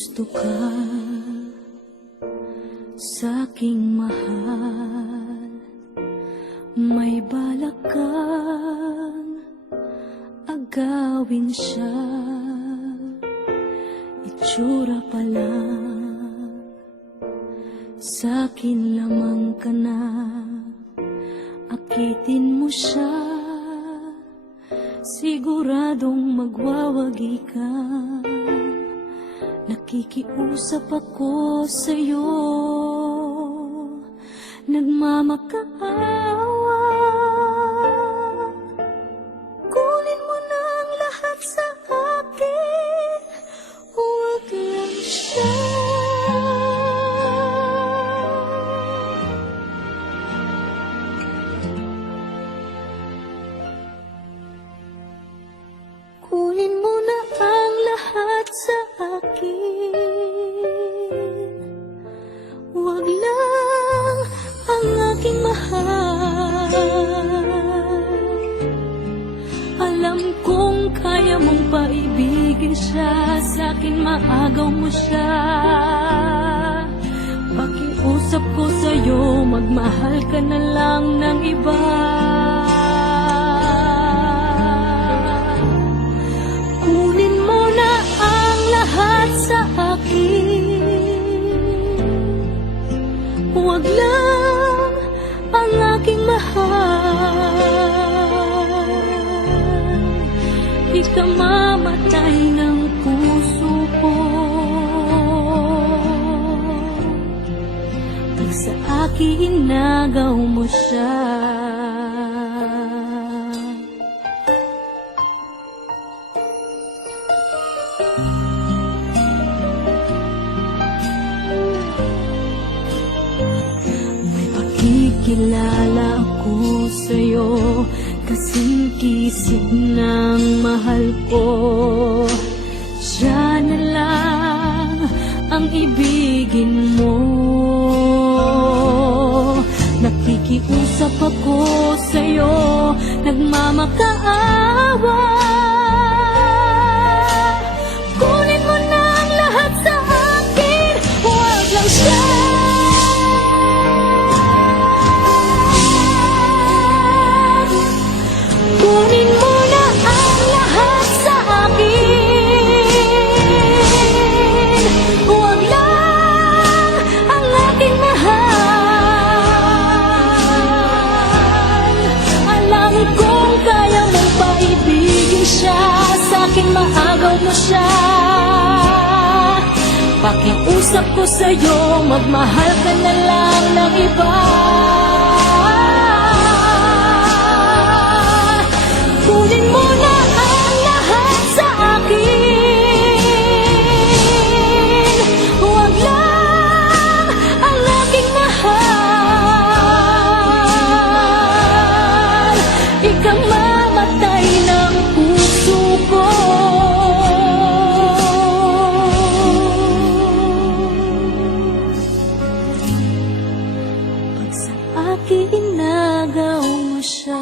gusto ka sa'king mahal, may balak kang agawin siya. Itsura pa lang, sa'kin lamang ka na. Akitin mo siya, siguradong magwawagi ka. Nakikiusap ako sa'yo, nagmamakaawa. Kunin mo na ang lahat sa akin, huwag lang siya. Kunin mo na ang lahat sa akin, huwag lang ang aking mahal. Alam kong kaya mong paibigin siya, sa'kin maagaw mo siya. Pakiusap ko sa'yo, magmahal ka na lang ng iba. Kunin mo na ang lahat sa akin, huwag lang ang aking mahal. Ikamamatay ng puso ko pag sa akin inagaw mo siya. Kilala ako sa'yo, kasing kisig ng mahal ko. Siya na lang ang ibigin mo. Nakikiusap ako sa'yo, nagmamakaawa. Kunin mo na ang lahat sa akin, huwag lang siya. Kunin mo na ang lahat sa akin, huwag lang ang aking mahal. Alam kong kaya mong paibigin siya, sa'kin maagaw mo siya. Pakiusap ko sa'yo, magmahal ka na lang ng iba. Kunin mo na ang lahat sa akin, huwag lang ang aking mahal. Ikamamatay ng puso ko pag sa akin inagaw mo siya.